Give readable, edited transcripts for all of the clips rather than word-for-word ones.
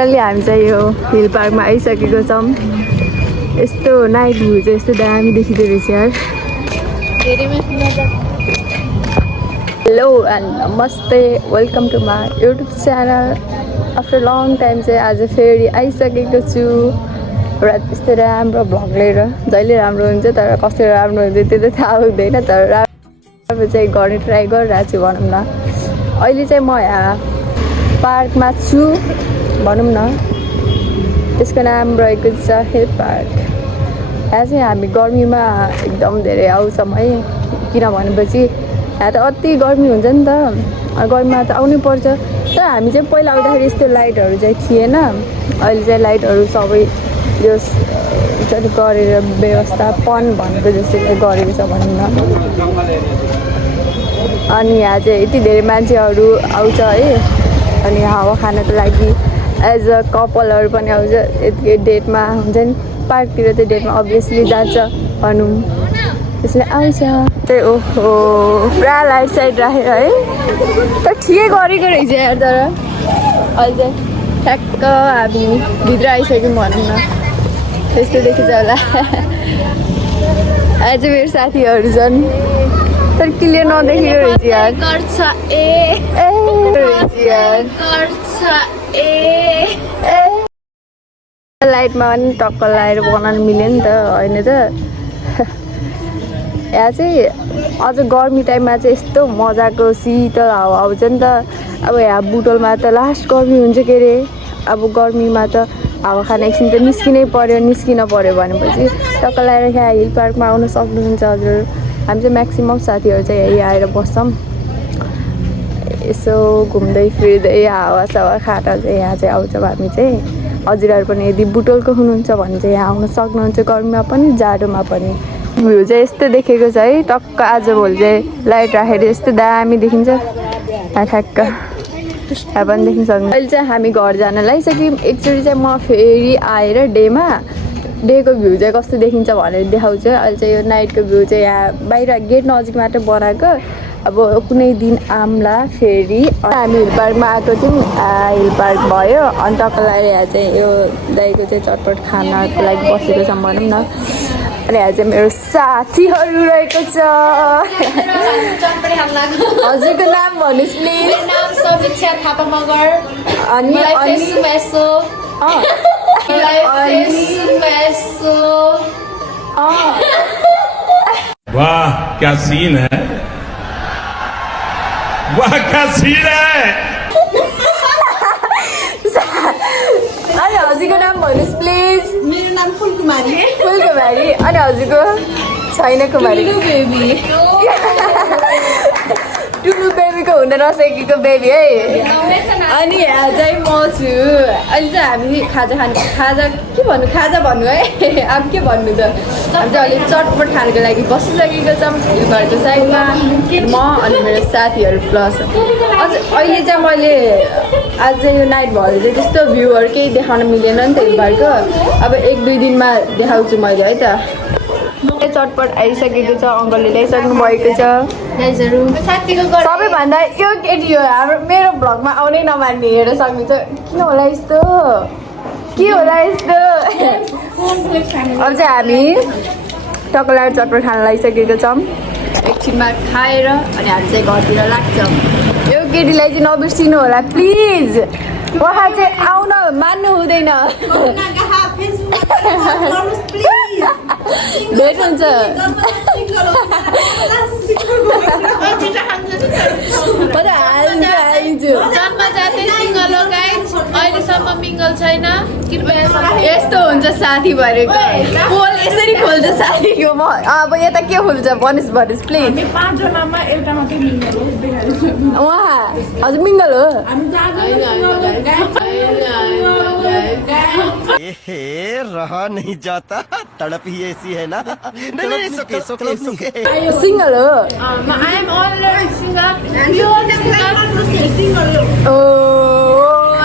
Finally हामी चाहिँ यो हिल पार्कमा आइसकेको छौँ। यस्तो नाइट भ्यू चाहिँ यस्तो दामी देखिँदो रहेछ यार। हेलो एन्ड नमस्ते, welcome to my YouTube channel. After long time चाहिँ आज फेरि आइसकेको छु र त्यस्तो राम्रो भ्लग लिएर। जहिले राम्रो हुन्छ तर कस्तो राम्रो हुन्छ त्यो त थाहा हुँदैन, तर राम्रो चाहिँ गर्ने ट्राई गरिरहेको छु भनौँ न। अहिले चाहिँ म यहाँ पार्कमा छु भनौँ न, त्यसको नाम रहेको छ हिल पार्क। यहाँ चाहिँ हामी गर्मीमा एकदम धेरै आउँछौँ है, किन भनेपछि यहाँ त अति गर्मी हुन्छ नि त, गर्मीमा त आउनै पर्छ। तर हामी चाहिँ पहिला आउँदाखेरि यस्तो लाइटहरू चाहिँ थिएन, अहिले चाहिँ लाइटहरू सबै यो गरेर व्यवस्थापन भनेको जस्तो गरेको छ भनौँ न। अनि यहाँ चाहिँ यति धेरै मान्छेहरू आउँछ है, अनि हावा खानको लागि एज अ कपालहरू पनि आउँछ। यतिकै डेटमा हुन्छ नि, पार्कतिर चाहिँ डेटमा अभियसली जान्छ भनौँ, त्यसले आउँछ त्यही। ओहो पुरा लाइट साइड राखेर है, तर ठिकै गरेको रहेछ यार। तर अहिले चाहिँ ठ्याक्क हामी भित्र आइसक्यौँ भनौँ न, त्यस्तो देखिन्छ होला। आज मेरो साथीहरू छन् तर क्लियर नदेखेको रहेछ यार। लाइटमा पनि टक्क लगाएर बनाउनु मिल्यो नि त, होइन त। यहाँ चाहिँ अझ गर्मी टाइममा चाहिँ यस्तो मजाको शीतल हावा आउँछ नि त। अब यहाँ बुटोलमा त लास्ट गर्मी हुन्छ के अरे, अब गर्मीमा त हावा खान एकछिन त निस्किन पऱ्यो भनेपछि टक्क लगाएर यहाँ हिल पार्कमा आउन सक्नुहुन्छ हजुर। हामी चाहिँ म्याक्सिमम् साथीहरू चाहिँ यहीँ आएर बस्छौँ, यसो घुम्दै फिर्दै हावासावा खाएर चाहिँ यहाँ चाहिँ आउँछौँ हामी चाहिँ। हजुरहरू पनि यदि बुटोलको हुनुहुन्छ भने चाहिँ यहाँ आउन सक्नुहुन्छ, गर्मीमा पनि जाडोमा पनि। भ्यू चाहिँ यस्तो देखेको छ है, टक्क आजभोलि चाहिँ लाइट राखेर यस्तो दामी देखिन्छ ठ्याक्क, यहाँ पनि देख्न सक्नु। अहिले चाहिँ हामी घर जान लागिसक्यौँ। एकचोटि चाहिँ म फेरि आएर डेको भ्यू चाहिँ कस्तो देखिन्छ भनेर देखाउँछु। अहिले चाहिँ यो नाइटको भ्यू चाहिँ यहाँ बाहिर गेट नजिकबाट बनाएको। अब कुनै दिन आम्ला फेरि हामी हिल पार्कमा आएको थियौँ, हिल पार्क भयो अनि तपाईँलाई यहाँ चाहिँ यो दाइको चाहिँ चटपट खानको लागि बसेको छ भनौँ न। अनि यहाँ चाहिँ मेरो साथीहरू रहेको छ। हजुरको नाम भन्नुहोस् प्लिज। वाह क्या सीन है, वाह क्या सीन है। अनि हजुरको नाम भन्नुहोस् प्लिज। मेरो नाम फुलकुमारी। अनि हजुरको? छैन कुमारी। टुलु बेबीको हुन नसकेको बेबी है। अनि यहाँ चाहिँ म छु। अहिले चाहिँ हामी खाजा भन्नु है, अब के भन्नु त। हामी चाहिँ अलिक चटपट खानको लागि बसिसकेको छौँ हिल पार्कको साइडमा, म अनि मेरो साथीहरू प्लस। अझ अहिले चाहिँ मैले आज चाहिँ यो नाइट भएर चाहिँ त्यस्तो भ्यूहरू केही देखाउन मिलेन नि त हिल पार्कको। अब 1-2 दिनमा देखाउँछु मैले है त। चटपट आइसकेको छ, अङ्कलले ल्याइसक्नु भएको छ। सबैभन्दा यो केटी हो हाम्रो, मेरो भ्लगमा आउनै नमान्ने, हेरेर सक्नुहुन्छ। किन होला यस्तो, के होला यस्तो। अब चाहिँ हामी टक्कलाएर चटपट खान लागिसकेको छौँ। एकछिनमा खाएर अनि हामी चाहिँ घरतिर लाग्छौँ। यो केटीलाई चाहिँ नबिर्सिनु होला प्लिज, उहाँ चाहिँ आउन मान्नु हुँदैन। भेट हुन्छ। अहिलेसम्म मिङ्गल छैन, यस्तो हुन्छ साथी भनेको। पोल यसरी खोल्छ साथीको। म अब यता के खोल्छ भन्नुहोस् प्लिज। उहाँ हजुर मिङ्गल हो। रहा नहीं जाता, तड़प ही ऐसी है ना। नहीं, सिङ्गल हो।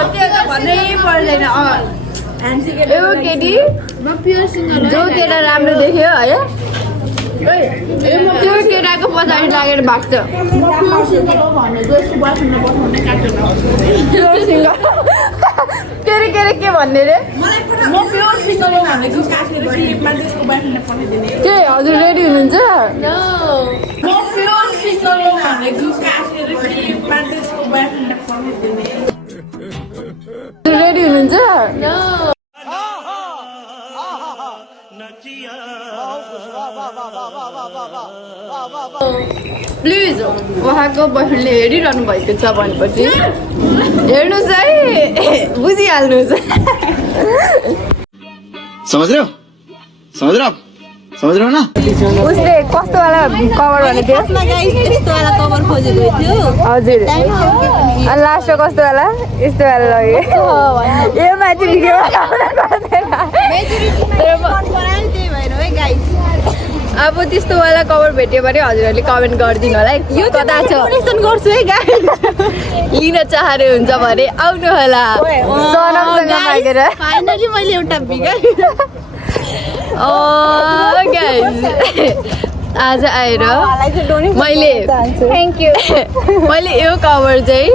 त्यो त भन्नै पर्दैन। यो केटी जो केटा राम्रो देख्यो है, त्यो केटाको पछाडि लागेर भाग्छ। के के भन्ने रे म प्योर सिङ्गल हो भनेको काटेर क्लिपमा त्यसको बाटोले पठाइदिने के हजुर रेडी हुनुहुन्छ म प्योर सिङ्गल हो भनेको काटेर क्लिपमा त्यसको बाटोले पठाइदिने हजुर रेडी हुनुहुन्छ प्लिज उहाँको बहिनीले हेरिरहनु भएको छ भनेपछि हेर्नुहोस् है बुझिहाल्नुहोस् समझ रहे हो ना उसले कस्तो वाला कभर भनेको थियो यस्तो वाला कभर खोजेको थियो हजुर अनि लास्टमा कस्तो वाला यस्तो वाला लग्यो यो माथि भिडियो अब त्यस्तो वाला कभर भेट्यो भने हजुरहरूले कमेन्ट गरिदिनु होला है यो कता छ गर्छु है गाइस लिन चाहनु हुन्छ भने आउनु होला सनमसँग मागेर फाइनली मैले एउटा बिगाएँ गाइस आज आएर मैले यो कभर चाहिँ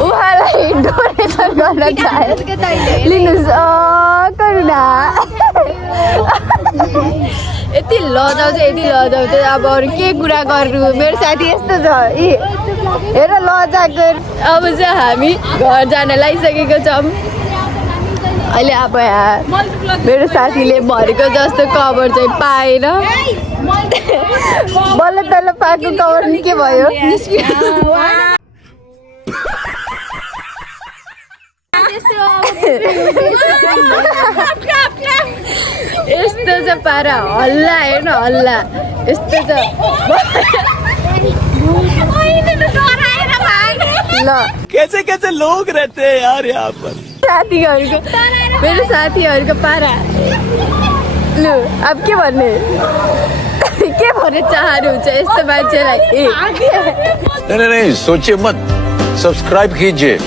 उहाँलाई डोनेसन गर्न चाहे लिनुहोस् करुणा यति लजाउँछ अब अरू के कुरा गर्नु मेरो साथी यस्तो छ हेर लजाएको अब चाहिँ हामी घर जान लागिसकेको छौँ अहिले अब यहाँ मेरो साथीले भनेको जस्तो कभर चाहिँ पाएन बल्ल तल्ल पाएको कभर के भयो यस्तो छ पारा हल्ला हेर्न हल्ला यस्तो छ ल कैसे कैसे लोग रहते हैं यार यहाँ पर मेरो साथीहरूको पारा लु अब के भन्ने चाहनुहुन्छ यस्तो मान्छेलाई नहीं सोचिए मत सब्सक्राइब कीजिए